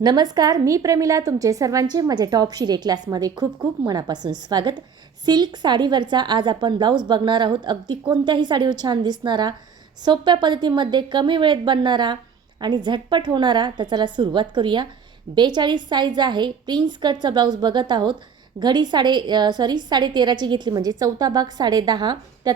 नमस्कार मी प्रमिला तुमचे सर्वांचे माझ्या टॉप शिरे क्लासमध्ये खूप खूप मनापासून स्वागत. सिल्क साडीवरचा आज आपण ब्लाऊज बघणार आहोत. अगदी कोणत्याही साडीवर छान दिसणारा सोप्या पद्धतीमध्ये कमी वेळेत बनणारा आणि झटपट होणारा तर चला सुरुवात करूया. बेचाळीस साईज आहे. प्रिन्स कटचा ब्लाऊज बघत आहोत. घडी साडे सॉरी साडे तेराची घेतली म्हणजे चौथा भाग साडे दहा. त्यात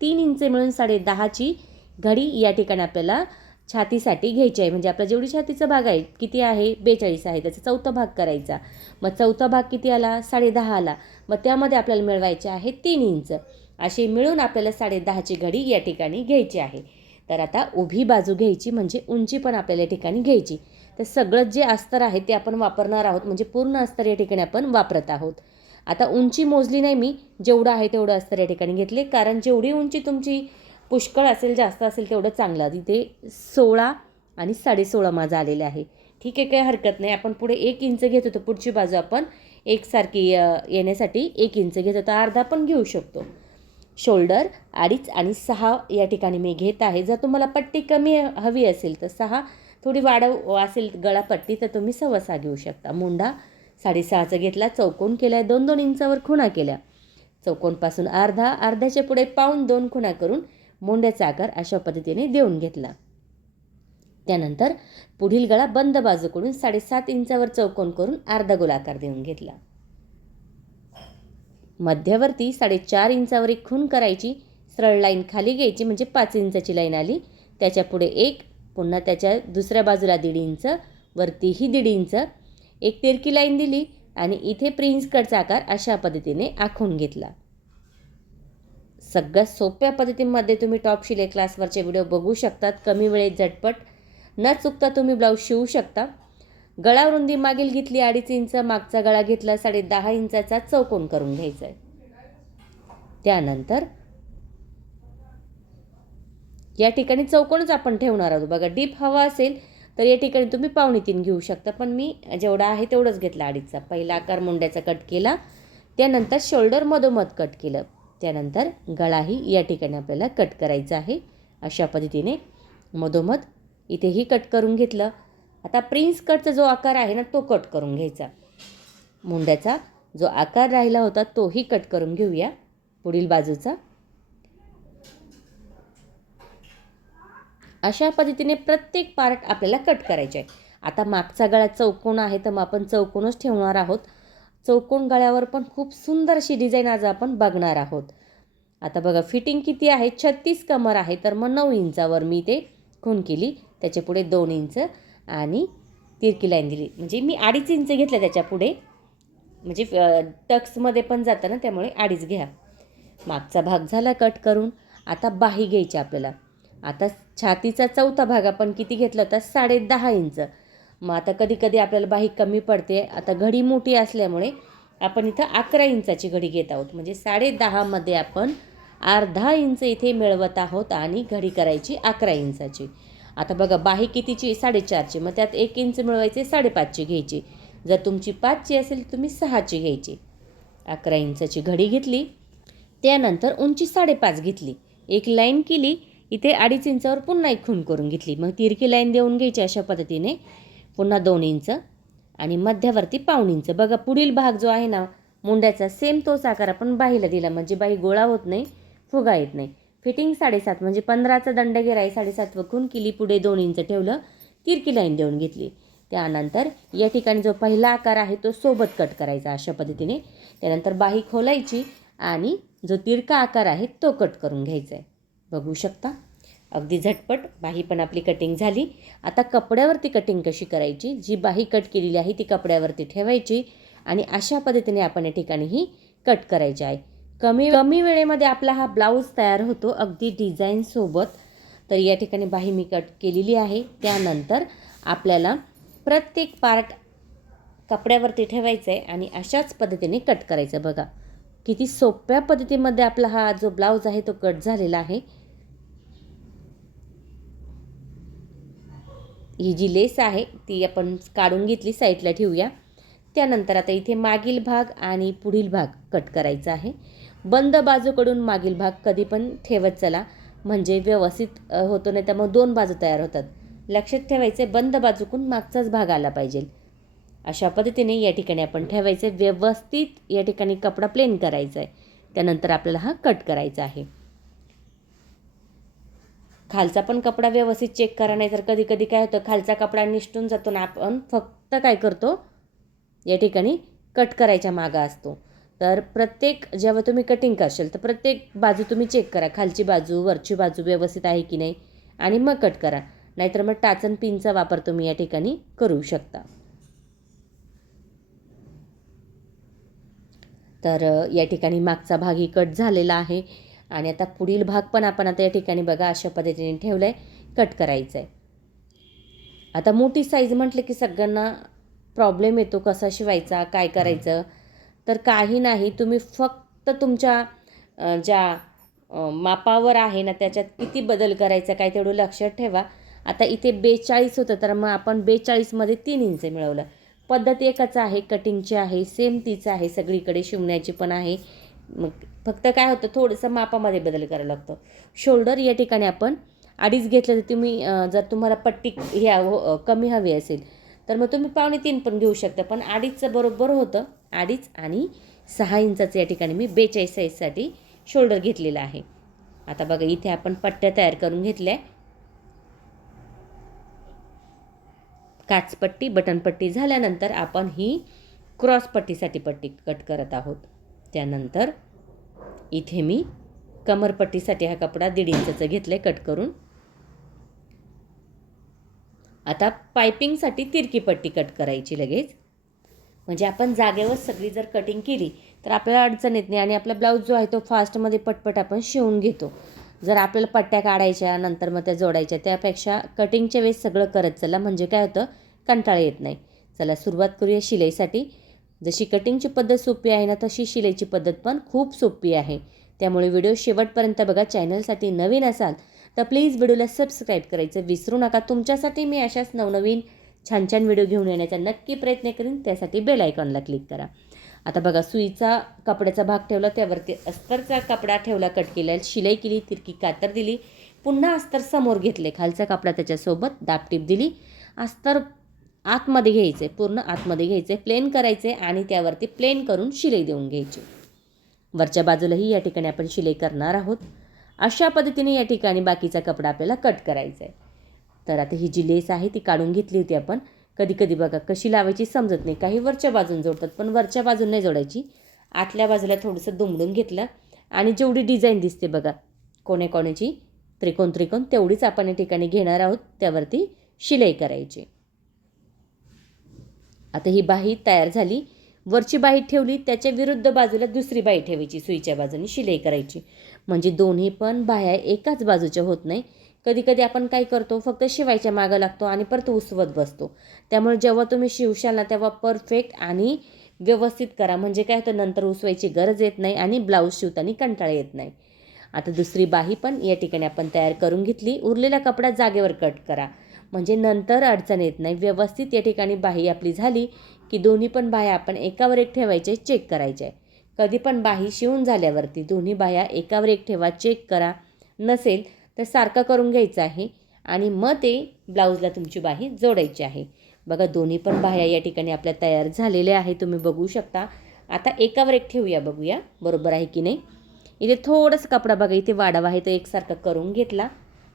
तीन इंच मिळून साडे दहाची घडी या ठिकाणी आपल्याला छातीसाठी घ्यायची आहे. म्हणजे आपला जेवढी छातीचा भाग आहे किती आहे? बेचाळीस आहे. त्याचा चौथा भाग करायचा. मग चौथा भाग किती आला? साडेदहा आला. मग त्यामध्ये आपल्याला मिळवायचे आहे तीन इंच. असे मिळून आपल्याला साडेदहाची घडी या ठिकाणी घ्यायची आहे. तर आता उभी बाजू घ्यायची म्हणजे उंची पण आपल्याला या ठिकाणी घ्यायची. तर सगळं जे अस्तर आहे ते आपण वापरणार आहोत. म्हणजे पूर्ण अस्तर या ठिकाणी आपण वापरत आहोत. आता उंची मोजली नाही मी. जेवढं आहे तेवढं अस्तर या ठिकाणी घेतले. कारण जेवढी उंची तुमची पुष्कळ असेल जास्त असेल तेवढं चांगलं. तिथे सोळा आणि साडेसोळा माझा आलेला आहे. ठीक आहे काही हरकत नाही. आपण पुढे एक इंच घेत होतो. पुढची बाजू आपण एकसारखी येण्यासाठी एक इंच घेत होतो. अर्धा पण घेऊ शकतो. शोल्डर अडीच आणि सहा या ठिकाणी मी घेत आहे. जर तुम्हाला पट्टी कमी हवी असेल तर सहा. थोडी वाढव असेल गळापट्टी तर तुम्ही सव्वा सहा घेऊ शकता. मुंडा साडेसहाचा घेतला. चौकोन केला आहे दोन दोन इंचावर खुणा केल्या. चौकोनपासून अर्धा अर्ध्याच्या पुढे पाऊन दोन खुणा करून मोंड्याचा आकार अशा पद्धतीने देऊन घेतला. त्यानंतर पुढील गळा बंद बाजूकडून साडेसात इंचावर चौकोन करून अर्धा गोलाकार देऊन घेतला. मध्यवर्ती साडेचार इंचावर एक खून करायची सरळ लाईन खाली घ्यायची म्हणजे पाच इंचाची लाईन आली. त्याच्या पुढे एक पुन्हा त्याच्या दुसऱ्या बाजूला दीड इंच वरतीही दीड इंच. एक तिरकी लाईन दिली आणि इथे प्रिन्स कटचा आकार अशा पद्धतीने आखून घेतला. सगळ्यात सोप्या पद्धतीमध्ये तुम्ही टॉप शिले क्लासवरचे व्हिडिओ बघू शकतात. कमी वेळेत झटपट. न चुकता तुम्ही ब्लाऊज शिवू शकता. गळा रुंदी मागील घेतली अडीच इंच मागचा गळा घेतला साडे दहा इंचाचा चौकोन करून घ्यायचा आहे त्यानंतर या ठिकाणी चौकोनच आपण ठेवणार आहोत. बघा डीप हवा असेल तर या ठिकाणी तुम्ही पावणे तीन घेऊ शकता. पण मी जेवढा आहे तेवढंच घेतला अडीचचा. पहिला आकार मुंड्याचा कट केला. त्यानंतर शोल्डर मधोमध कट केलं. त्यानंतर गळाही या ठिकाणी आपल्याला कट करायचा आहे. अशा पद्धतीने मधोमध इथेही कट करून घेतलं. आता प्रिन्स कटचा जो आकार आहे ना तो कट करून घ्यायचा. मुंड्याचा जो आकार राहिला होता तोही कट करून घेऊया. पुढील बाजूचा. अशा पद्धतीने प्रत्येक पार्ट आपल्याला कट करायचे आहे. आता मागचा गळा चौकोन आहे तर मग आपण चौकोनच ठेवणार आहोत. चौकोन गळ्यावर पण खूप सुंदर अशी डिझाईन आज आपण बघणार आहोत. आता बघा फिटिंग किती आहे? छत्तीस कमर आहे तर मग नऊ इंचावर मी ते खून केली. त्याच्या पुढे दोन इंच आणि तिरकी लाईन दिली. म्हणजे मी अडीच इंच घेतलं त्याच्या पुढे. म्हणजे टक्समध्ये पण जातं ना त्यामुळे अडीच घ्या. मागचा भाग झाला कट करून. आता बाही घ्यायची आपल्याला. आता छातीचा चौथा भाग आपण किती घेतला? होता साडे दहा इंच. मग आता कधी कधी आपल्याला बाही कमी पडते. आता घडी मोठी असल्यामुळे आपण इथं अकरा इंचाची घडी घेत आहोत. म्हणजे साडे दहामध्ये आपण अर्धा इंच इथे मिळवत आहोत आणि घडी करायची अकरा इंचाची. आता बघा बाही कितीची? साडेचारची. मग त्यात एक इंच मिळवायचे साडेपाचची घ्यायची. जर तुमची पाचची असेल तुम्ही सहाची घ्यायची. अकरा इंचाची घडी घेतली. त्यानंतर उंची साडेपाच घेतली. एक लाईन केली. इथे अडीच इंचावर पुन्हा एक खून करून घेतली. मग तिरकी लाईन देऊन घ्यायची अशा पद्धतीने. पुन्हा दोन इंच आणि मध्यावरती पाऊण इंच. बघा पुढील भाग जो आहे ना मुंड्याचा सेम तोच आकार आपण बाहीला दिला. म्हणजे बाही गोळा होत नाही फुगा येत नाही. फिटिंग साडेसात म्हणजे पंधराचा दंड घेराई साडेसात वखून किली पुढे दोन इंच ठेवलं तिरकी लाईन देऊन घेतली. त्यानंतर या ठिकाणी जो पहिला आकार आहे तो सोबत कट करायचा अशा पद्धतीने. त्यानंतर बाही खोलायची आणि जो तिरका आकार आहे तो कट करून घ्यायचा आहे. बघू शकता? अगदी झटपट. बाही पण आपली कटिंग झाली. आता कपड्यावरती कटिंग कशी करायची? जी बाही कट केलेली आहे ती कपड्यावरती ठेवायची आणि अशा पद्धतीने आपण या ठिकाणी ही कट करायची आहे. कमी कमी वेळेमध्ये आपला हा ब्लाऊज तयार होतो अगदी डिझाईनसोबत तर या ठिकाणी बाही मी कट केलेली आहे. त्यानंतर आपल्याला प्रत्येक पार्ट कपड्यावरती ठेवायचं आहे आणि अशाच पद्धतीने कट करायचं बघा किती सोप्या पद्धतीमध्ये आपला हा जो ब्लाऊज आहे तो कट झालेला आहे. ही जी लेस आहे ती आपण काढून घेतली साईडला ठेवूया. त्यानंतर आता इथे मागील भाग आणि पुढील भाग कट करायचा आहे. बंद बाजूकडून मागील भाग कधी पण ठेवत चला म्हणजे व्यवस्थित होतो नाही तर मग दोन बाजू तयार होतात. लक्षात ठेवायचे बंद बाजूकडून मागचाच भाग आला पाहिजे. अशा पद्धतीने या ठिकाणी आपण ठेवायचं आहे व्यवस्थित या ठिकाणी कपडा प्लेन करायचा आहे त्यानंतर आपल्याला हा कट करायचा आहे. खालचा पण कपडा व्यवस्थित चेक करा नाही तर कधी कधी काय होतं खालचा कपडा निष्ठून जातो ना आपण फक्त काय करतो या ठिकाणी कट करायच्या मागं असतो. तर प्रत्येक जेव्हा तुम्ही कटिंग करशाल तर प्रत्येक बाजू तुम्ही चेक करा खालची बाजू वरची बाजू व्यवस्थित आहे की नाही आणि मग कट करा. नाहीतर मग टाचन पिनचा वापर तुम्ही या ठिकाणी करू शकता. तर या ठिकाणी मागचा भागही कट झालेला आहे. आणि आता पुढील भाग पण आपण आता या ठिकाणी बघा अशा पद्धतीने ठेवलं आहे कट करायचं आहे आता मोठी साईज म्हटलं की सगळ्यांना प्रॉब्लेम येतो कसा शिवायचा काय करायचं? तर काही नाही तुम्ही फक्त तुमच्या ज्या मापावर आहे ना त्याच्यात किती बदल करायचा काय तेवढं लक्षात ठेवा. आता इथे बेचाळीस होतं तर मग आपण बेचाळीसमध्ये तीन इंच मिळवलं. पद्धत एकच आहे कटिंगची आहे सेम तीच आहे सगळीकडे शिवण्याची पण आहे. मग फक्त काय होतं थोडंसं मापामध्ये बदल करायला लागतो. शोल्डर या ठिकाणी आपण अडीच घेतलं तर तुम्ही जर तुम्हाला पट्टी ह्या हो, कमी हवी असेल तर मग तुम्ही पावणे तीन पण घेऊ शकता. पण अडीचचं बरोबर होतं अडीच आणि सहा इंचाचं या ठिकाणी मी बेचाळीस साईजसाठी शोल्डर घेतलेला आहे. आता बघा इथे आपण पट्ट्या तयार करून घेतल्या. काचपट्टी बटनपट्टी झाल्यानंतर आपण ही क्रॉस पट्टीसाठी पट्टी कट करत आहोत. त्यानंतर इथे मी कमरपट्टीसाठी हा कपडा दीड इंचाचं घेतलं आहे कट करून. आता पायपिंगसाठी तिरकी पट्टी कट करायची लगेच. म्हणजे आपण जागेवर सगळी जर कटिंग केली तर आपल्याला अडचण येत नाही आणि आपला ब्लाऊज जो आहे तो फास्टमध्ये पटपट आपण शिवून घेतो. जर आपल्याला पट्ट्या काढायच्या नंतर मग त्या जोडायच्या त्यापेक्षा कटिंगच्या वेळेस सगळं करत चला. म्हणजे काय होतं? कंटाळा येत नाही. चला सुरुवात करूया शिलाईसाठी. जशी कटिंगची पद्धत सोपी आहे ना तशी शिलाईची पद्धत पण खूप सोपी आहे. त्यामुळे व्हिडिओ शेवटपर्यंत बघा चॅनलसाठी नवीन असाल तर प्लीज व्हिडिओला सबस्क्राईब करायचं विसरू नका. तुमच्यासाठी मी अशाच नवनवीन छान छान व्हिडिओ घेऊन येण्याचा नक्की प्रयत्न करीन. त्यासाठी बेल आयकॉनला क्लिक करा. आता बघा सुईचा कपड्याचा भाग ठेवला त्यावरती अस्तरचा कपडा ठेवला कट केला शिलाई केली तिरकी कातर दिली. पुन्हा अस्तर समोर घेतले खालचा कपडा त्याच्यासोबत दापटीप दिली. अस्तर आतमध्ये घ्यायचे पूर्ण आतमध्ये घ्यायचे प्लेन करायचे आणि त्यावरती प्लेन करून शिलाई देऊन घ्यायची. वरच्या बाजूलाही या ठिकाणी आपण शिलाई करणार आहोत. अशा पद्धतीने या ठिकाणी बाकीचा कपडा आपल्याला कट करायचा आहे तर आता ही जी लेस आहे ती काढून घेतली होती आपण. कधी कधी बघा कशी लावायची समजत नाही. काही वरच्या बाजून जोडतात पण वरच्या बाजून नाही जोडायची. आतल्या बाजूला थोडंसं दुमडून घेतलं आणि जेवढी डिझाईन दिसते बघा कोणे कोणाची त्रिकोण त्रिकोण तेवढीच आपण या ठिकाणी घेणार आहोत. त्यावरती शिलाई करायची. आता ही बाही तयार झाली. वरची बाही ठेवली त्याच्या विरुद्ध बाजूला दुसरी बाही ठेवायची सुईच्या बाजूने शिलाई करायची. म्हणजे दोन्ही पण बाह्या एकाच बाजूच्या होत नाही. कधी कधी आपण काय करतो फक्त शिवायच्या मागं लागतो आणि परत उसवत बसतो. त्यामुळे जेव्हा तुम्ही शिवशाल ना तेव्हा परफेक्ट आणि व्यवस्थित करा. म्हणजे काय होतं नंतर उसवायची गरज येत नाही आणि ब्लाऊज शिवताना कंटाळा येत नाही. आता दुसरी बाही पण या ठिकाणी आपण तयार करून घेतली. उरलेला कपडा जागेवर कट करा. म्हणजे नंतर अडचण येत नाही. व्यवस्थित या ठिकाणी बाही आपली झाली की दोन्ही पण बाह्या आपण एकावर एक ठेवायचे चेक करायचे. कधी पण बाही शिवून झाल्यावरती दोन्ही बाह्या एकावर एक ठेवा चेक करा. नसेल तर सारखं करून घ्यायचं आहे आणि मग ते ब्लाऊजला तुमची बाही जोडायची आहे. बघा दोन्ही पण बाह्या या ठिकाणी आपल्या तयार झालेल्या आहे तुम्ही बघू शकता. आता एकावर एक ठेवूया बघूया. बरोबर आहे की नाही? इथे थोडंसं कपडा बघा इथे वाढावा आहे तर एकसारखा करून घेतला.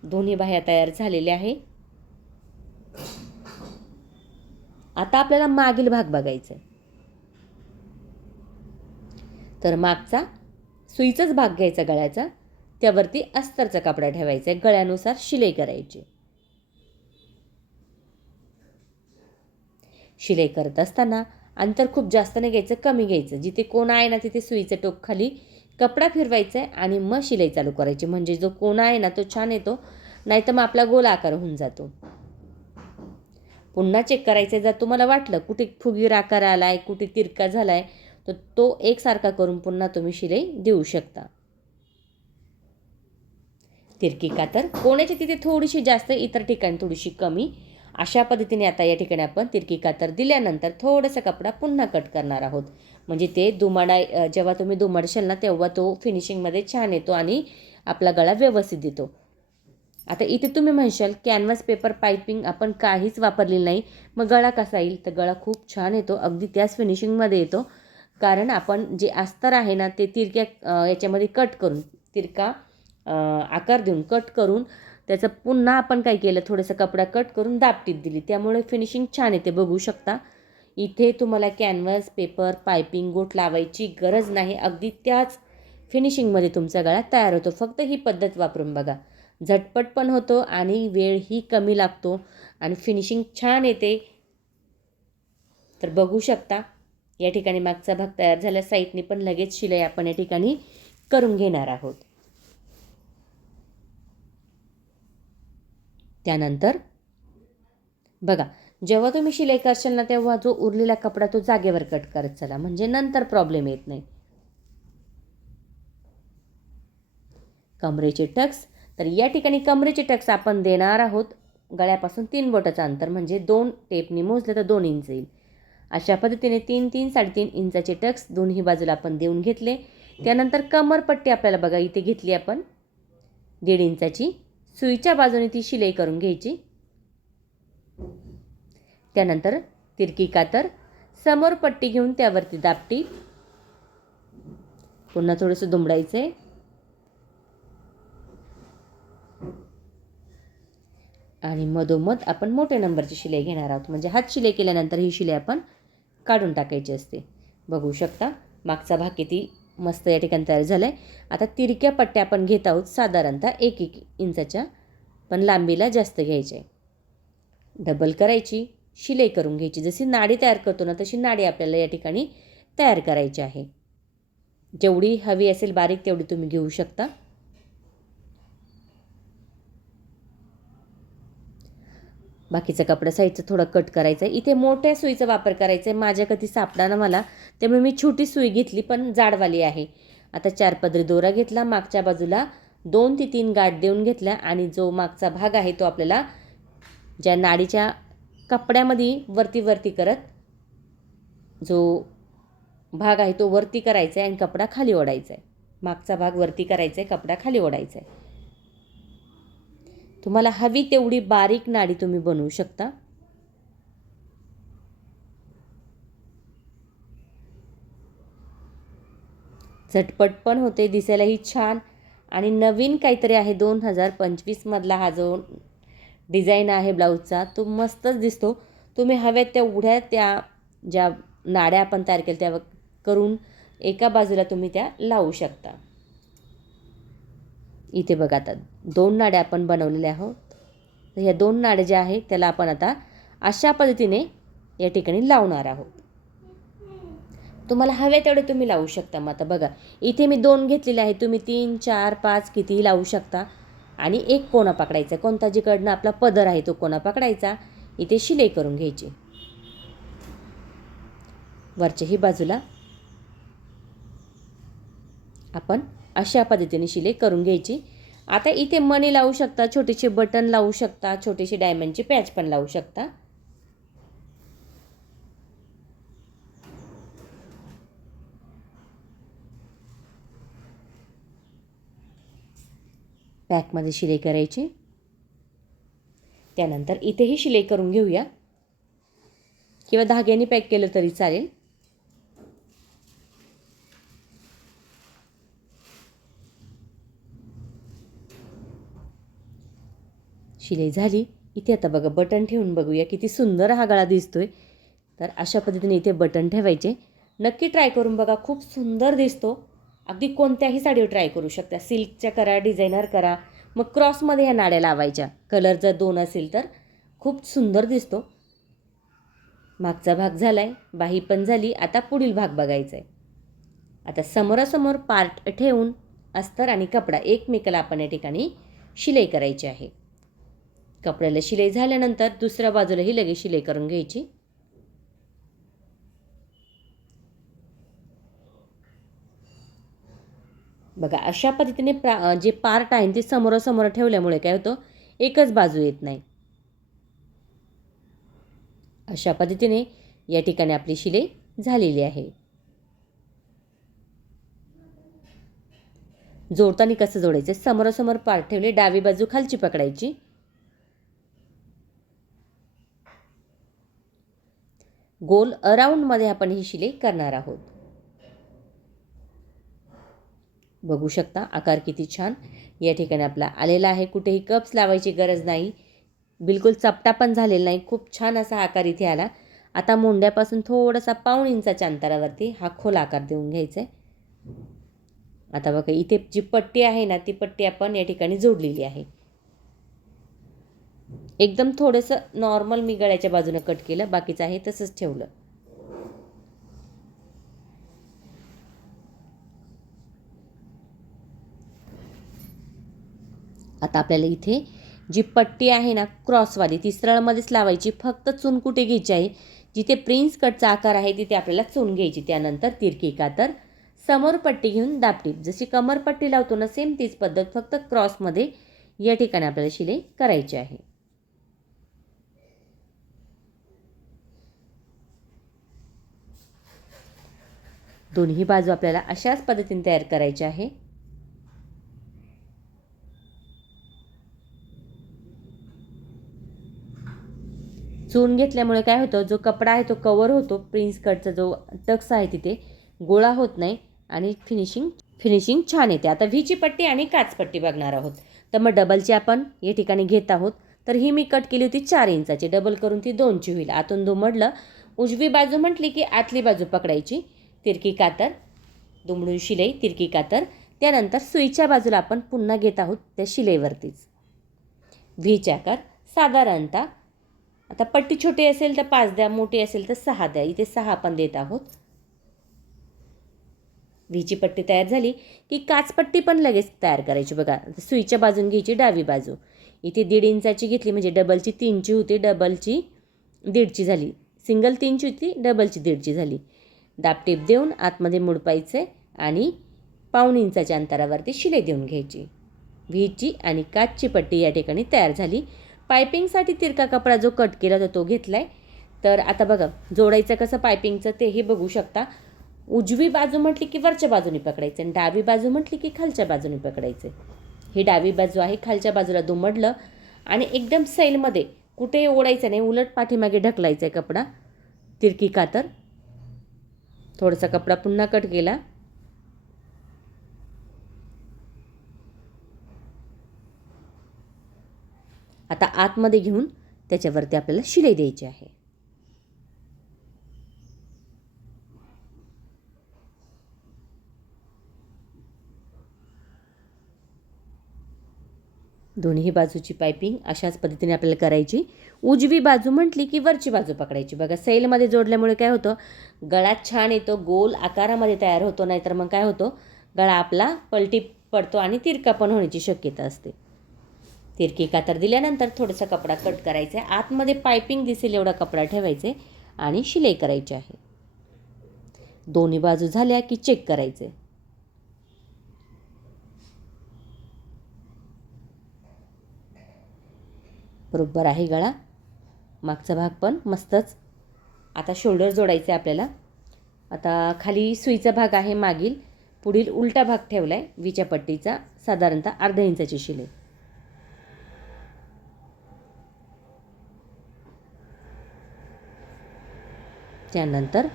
दोन्ही बाह्या तयार झालेल्या आहे. आता आपल्याला मागील भाग बघायचा आहे तर मागचा सुईचाच भाग घ्यायचा गळ्याचा. त्यावरती अस्तरचा कपडा ठेवायचा आहे. गळ्यानुसार शिलाई करायची. शिलाई करत असताना अंतर खूप जास्त नाही घ्यायचं कमी घ्यायचं. जिथे कोण आहे ना तिथे सुईचं टोक खाली कपडा फिरवायचा आहे आणि मग शिलाई चालू करायची. म्हणजे जो कोणा आहे ना तो छान येतो. नाही तर मग आपला गोल आकार होऊन जातो. पुन्हा चेक करायचं जर तुम्हाला वाटलं कुठे फुगीर आकार आला आहे कुठे तिरका झाला आहे तर तो एकसारखा करून पुन्हा तुम्ही शिलाई देऊ शकता. तिरकी कातर. कोण्याची तिथे थोडीशी जास्त इतर ठिकाणी थोडीशी कमी. अशा पद्धतीने आता या ठिकाणी आपण तिरकी कातर दिल्यानंतर थोडासा कपडा पुन्हा कट करणार आहोत. म्हणजे ते दुमाडा जेव्हा तुम्ही दुमाडशाल ना तेव्हा तो फिनिशिंगमध्ये छान येतो आणि आपला गळा व्यवस्थित देतो आता इथे तुम्ही म्हणशाल कॅनव्हास पेपर पायपिंग आपण काहीच वापरलेलं नाही. मग गळा कसा येईल? तर गळा खूप छान येतो. अगदी त्याच फिनिशिंगमध्ये येतो. कारण आपण जे अस्तर आहे ना ते तिरक्या याच्यामध्ये कट करून तिरका आकार देऊन कट करून त्याचं पुन्हा आपण काय केलं? थोडंसं कपडा कट करून दापटीत दिली. त्यामुळे फिनिशिंग छान येते. बघू शकता. इथे तुम्हाला कॅनव्हास पेपर पायपिंग गोट लावायची गरज नाही. अगदी त्याच फिनिशिंगमध्ये तुमचा गळा तयार होतो. फक्त ही पद्धत वापरून बघा. झटपट पण होतो आणि वेळही कमी लागतो आणि फिनिशिंग छान येते. तर बघू शकता या ठिकाणी मागचा भाग तयार झाला साईडने पण लगेच शिलाई आपण या ठिकाणी करून घेणार आहोत. त्यानंतर बघा जेव्हा तुम्ही शिलाई करशाल ना तेव्हा जो उरलेला कपडा तो जागेवर कट करत चला म्हणजे नंतर प्रॉब्लेम येत नाही. कमरेचे टक्स तर या ठिकाणी कमरेचे टक्स आपण देणार आहोत. गळ्यापासून तीन बोटाचं अंतर म्हणजे दोन टेपनी मोजलं तर दोन इंच येईल. अशा पद्धतीने तीन तीन साडेतीन इंचाचे टक्स दोन्ही बाजूला आपण देऊन घेतले. त्यानंतर कमरपट्टी आपल्याला बघा इथे घेतली आपण. दीड इंचाची. सुईच्या बाजूने ती शिलाई करून घ्यायची. त्यानंतर तिरकी कातर. समोर पट्टी घेऊन त्यावरती दापटी पुन्हा थोडंसं दुमडायचं आहे आणि मधोमध आपण मोठ्या नंबरची शिलाई घेणार आहोत. म्हणजे हात शिलाई केल्यानंतर ही शिलाई आपण काढून टाकायची असते. बघू शकता मागचा भाग किती मस्त या ठिकाणी तयार झाला आहे आता तिरक्या पट्ट्या आपण घेत आहोत साधारणतः एक एक इंचाच्या पण लांबीला जास्त घ्यायचे आहे. डबल करायची शिलाई करून घ्यायची. जशी नाडी तयार करतो ना तशी नाडी आपल्याला या ठिकाणी तयार करायची आहे. जेवढी हवी असेल बारीक तेवढी तुम्ही घेऊ शकता. बाकीचा कपडा साईजचं थोडं कट करायचं आहे इथे मोठ्या सुईचा वापर करायचा आहे माझ्या कधी सापडा ना मला. त्यामुळे मी छोटी सुई घेतली पण जाडवाली आहे. आता चार पदरी दोरा घेतला मागच्या बाजूला दोन ते तीन गाठ देऊन घेतल्या आणि जो मागचा भाग आहे तो आपल्याला ज्या नाडीच्या कपड्यामध्ये वरती वरती करत जो भाग आहे तो वरती करायचा आहे आणि कपडा खाली ओढायचा आहे मागचा भाग वरती करायचा आहे कपडा खाली ओढायचा आहे तुम्हाला हवी तेवढी बारीक नाडी तुम्ही बनवू शकता. झटपट पण होते दिसायलाही छान. आणि नवीन काहीतरी आहे दोन हजार पंचवीसमधला हा जो डिझाईन आहे ब्लाऊजचा तो मस्तच दिसतो. तुम्ही हव्यात तेवढ्या त्या ज्या नाड्या आपण तयार केल्या त्या करून एका बाजूला तुम्ही त्या लावू शकता. इथे बघा आता. दोन नाड्या आपण बनवलेल्या आहोत. तर ह्या दोन नाड्या ज्या आहेत त्याला आपण आता अशा पद्धतीने या ठिकाणी लावणार आहोत. तुम्हाला हवे तेवढे तुम्ही लावू शकता. मग आता बघा इथे मी दोन घेतलेले आहे तुम्ही तीन चार पाच कितीही लावू शकता. आणि एक कोणा पकडायचा कोणता जिकडनं आपला पदर आहे तो कोणा पकडायचा. इथे शिलाई करून घ्यायची. वरच्याही बाजूला आपण अशा पद्धतीने शिलाई करून घ्यायची. आता इथे मणी लावू शकता छोटेसे बटन लावू शकता छोटेसे डायमंडचे पॅच पण लावू शकता. पॅकमध्ये शिलाई करायची. त्यानंतर इथेही शिलाई करून घेऊया. किंवा धाग्याने पॅक केलं तरी चालेल. शिलाई झाली? इथे आता बघा बटन ठेवून बघूया किती सुंदर हा गळा दिसतोय. तर अशा पद्धतीने इथे बटन ठेवायचे. नक्की ट्राय करून बघा खूप सुंदर दिसतो. अगदी कोणत्याही साडीवर ट्राय करू शकता. सिल्कच्या करा डिझायनर करा मग क्रॉसमध्ये ह्या नाड्या लावायच्या. कलर जर दोन असेल तर खूप सुंदर दिसतो. मागचा भाग झाला आहे बाही पण झाली. आता पुढील भाग बघायचा आहे आता समोरासमोर पार्ट ठेवून अस्तर आणि कपडा एकमेकाला आपण या ठिकाणी शिलाई करायची आहे. कपड्याला शिलाई झाल्यानंतर दुसऱ्या बाजूलाही लगेच शिलाई करून घ्यायची. बघा अशा पद्धतीने प्रा जे पार्ट आहे ते समोरासमोर ठेवल्यामुळे काय होतं? एकच बाजू येत नाही. अशा पद्धतीने या ठिकाणी आपली शिलाई झालेली आहे. जोडताना कसं जोडायचं? समोरासमोर पार्ट ठेवले डावी बाजू खालची पकडायची. गोल अराऊंडमध्ये आपण ही शिलाई करणार आहोत. बघू शकता आकार किती छान. या ठिकाणी आपला आलेला आहे. कुठेही कप्स लावायची गरज नाही. बिलकुल चपटा पण झालेला नाही. खूप छान असा आकार इथे आला. आता मुंड्यापासून थोडासा पाऊण इंचाच्या अंतरावरती हा खोल आकार देऊन घ्यायचा आहे आता बघा इथे जी पट्टी आहे ना ती पट्टी आपण या ठिकाणी जोडलेली आहे. एकदम थोडंसं नॉर्मल मी गळ्याच्या बाजूनं कट केलं बाकीचं आहे तसंच ठेवलं. आता आपल्याला इथे जी पट्टी आहे ना क्रॉसवाली ती सरळमध्येच लावायची फक्त चून कुठे घ्यायची आहे जिथे प्रिन्स कटचा आकार आहे तिथे आपल्याला चून घ्यायची त्यानंतर तिरकी कातर समोर पट्टी घेऊन दापटीप जशी कमरपट्टी लावतो ना सेम तीच पद्धत फक्त क्रॉसमध्ये या ठिकाणी आपल्याला शिलाई करायची आहे. दोन्ही बाजू आपल्याला अशाच पद्धतीने तयार करायच्या आहे. चून घेतल्यामुळे काय होतं जो कपडा आहे तो कवर होतो. प्रिन्स कटचा जो टक्स आहे तिथे गोळा होत नाही आणि फिनिशिंग फिनिशिंग छान येते. आता व्हीची पट्टी आणि काचपट्टी बघणार आहोत. तर मग डबलची आपण या ठिकाणी घेत आहोत. तर ही मी कट केली होती चार इंचाची. डबल करून ती दोनची होईल. आतून दुमडलं. उजवी बाजू म्हटली की आतली बाजू पकडायची. तिरकी कातर दुमडून शिलाई तिरकी कातर. त्यानंतर सुईच्या बाजूला आपण पुन्हा घेत आहोत त्या शिलाईवरतीच. व्हीचा आकार साधारणतः आता पट्टी छोटी असेल तर पाच द्या मोठी असेल तर सहा द्या. इथे सहा आपण देत आहोत. व्हीची पट्टी तयार झाली की काचपट्टी पण लगेच तयार करायची. बघा सुईच्या बाजून घ्यायची डावी बाजू. इथे दीड इंचाची घेतली म्हणजे डबलची तीनची होती डबलची दीडची झाली. सिंगल तीनची होती डबलची दीडची झाली. दापटीप देऊन आतमध्ये मुडपायचे आणि पाऊण इंचाच्या अंतरावरती शिलाई देऊन घ्यायची. व्हीची आणि काचची पट्टी या ठिकाणी तयार झाली. पायपिंगसाठी तिरका कपडा जो कट केला होता तो घेतला आहे तर आता बघा जोडायचं कसं पायपिंगचं तेही बघू शकता. उजवी बाजू म्हटली की वरच्या बाजूने पकडायचं आणि डावी बाजू म्हटली की खालच्या बाजूने पकडायचं. ही डावी बाजू आहे खालच्या बाजूला दुमडलं आणि एकदम सैलमध्ये कुठेही ओढायचं नाही उलट पाठीमागे ढकलायचं आहे कपडा. तिरकी कातर. थोडासा कपडा पुन्हा कट केला. आता आतमध्ये घेऊन त्याच्यावरती आपल्याला शिलाई द्यायची आहे. दोन्ही बाजूची पायपिंग अशाच पद्धतीने आपल्याला करायची. उजवी बाजू म्हटली की वरची बाजू पकडायची. बघा सैलमध्ये जोडल्यामुळे काय होतं? गळा छान येतो गोल आकारामध्ये तयार होतो नाहीतर मग काय होतो? गळा आपला पलटी पडतो आणि तिरका पण होण्याची शक्यता असते. तिरकी कातर दिल्यानंतर थोडासा कपडा कट करायचा आहे. आतमध्ये पायपिंग दिसेल एवढा कपडा ठेवायचे आणि शिलाई करायची आहे. दोन्ही बाजू झाल्या की चेक करायचे. बरोबर आहे गळा? मागचा भाग पण मस्तच. आता शोल्डर जोडायचे आपल्याला. आता खाली सुईचा भाग आहे मागील. पुढील उलटा भाग ठेवला आहे विच्या पट्टीचा साधारणतः अर्धा इंचाची शिलाई. त्यानंतर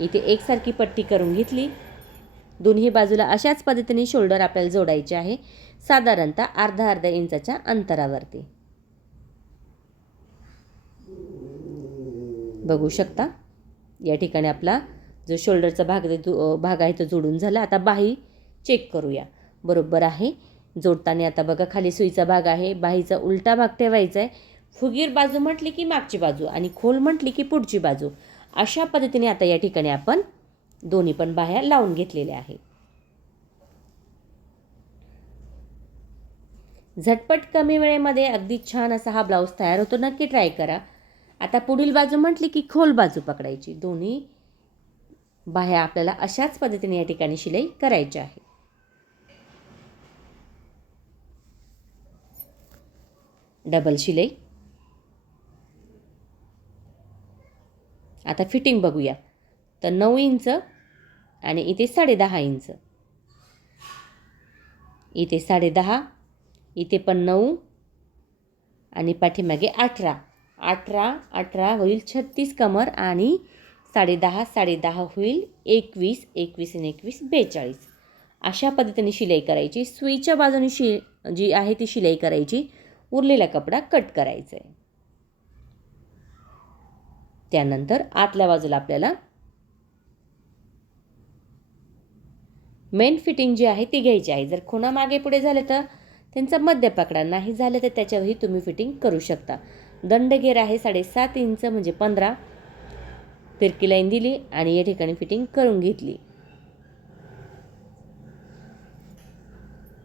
इथे एकसारखी पट्टी करून घेतली. दोन्ही बाजूला अशाच पद्धतीने शोल्डर आपल्याला जोडायचे आहे. साधारणतः अर्धा अर्धा इंचाच्या अंतरावरती. बघू शकता. या ठिकाणी आपला जो शोल्डरचा भाग आहे तो भाग आहे तो जोडून झाला. आता बाही चेक करूया. बरोबर आहे. जोडताना आता बघा खाली सुईचा भाग आहे. बाहीचा उलटा भाग ठेवायचा आहे. फुगीर बाजू म्हटली की मागची बाजू आणि खोल म्हटली की पुढची बाजू. अशा पद्धतीने आता या ठिकाणी आपण दोन्ही पण बाह्या लावून घेतलेल्या आहे. झटपट कमी वेळेमध्ये अगदी छान असा हा ब्लाऊज तयार होतो. नक्की ट्राय करा. आता पुढील बाजू म्हटली की खोल बाजू पकडायची. दोन्ही बाह्या आपल्याला अशाच पद्धतीने या ठिकाणी शिलाई करायची आहे. डबल शिलाई. आता फिटिंग बघूया. तर नऊ इंच आणि इथे साडेदहा इंच. इथे साडेदहा इथे पण नऊ आणि पाठीमागे अठरा. अठरा अठरा होईल छत्तीस कमर आणि साडेदहा साडेदहा होईल एकवीस एकवीस आणि एकवीस बेचाळीस. अशा पद्धतीने शिलाई करायची. सुईच्या बाजूने शि जी आहे ती शिलाई करायची. उरलेला कपडा कट करायचा आहे. त्यानंतर आतल्या बाजूला आपल्याला मेन फिटिंग जी आहे ती घ्यायची आहे. जर खुणा मागे पुढे झाले तर त्यांचा मध्य पकडा नाही झालं तर त्याच्यावरही तुम्ही फिटिंग करू शकता. दंडगेर आहे साडेसात इंच म्हणजे पंधरा. फिरकी लाईन दिली आणि या ठिकाणी फिटिंग करून घेतली.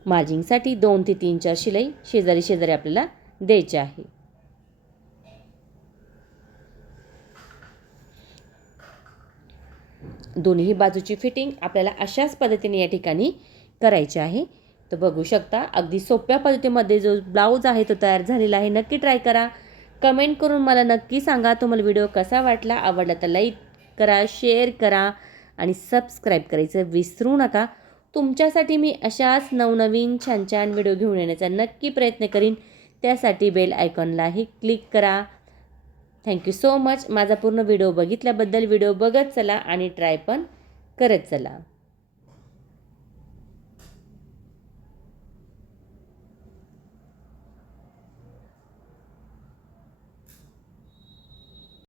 मार्जिंगसाठी दोन ते तीन चार शिलाई शेजारी शेजारी आपल्याला द्यायची आहे. दोन्ही बाजूची फिटिंग आपल्याला अशाच पद्धतीने या ठिकाणी करायची आहे. तर बघू शकता अगदी सोप्या पद्धतीमध्ये जो ब्लाऊज आहे तो तयार झालेला आहे. नक्की ट्राय करा. कमेंट करून मला नक्की सांगा. तुम्हाला व्हिडिओ कसा वाटला? आवडला तर लाईक करा शेअर करा आणि सबस्क्राईब करायचं विसरू नका. तुमच्यासाठी मी अशाच नवनवीन छान छान व्हिडिओ घेऊन येण्याचा नक्की प्रयत्न करीन. त्यासाठी बेल आयकॉनलाही क्लिक करा. थँक्यू सो मच माझा पूर्ण व्हिडिओ बघितल्याबद्दल व्हिडिओ बघत चला आणि ट्राय पण करत चला.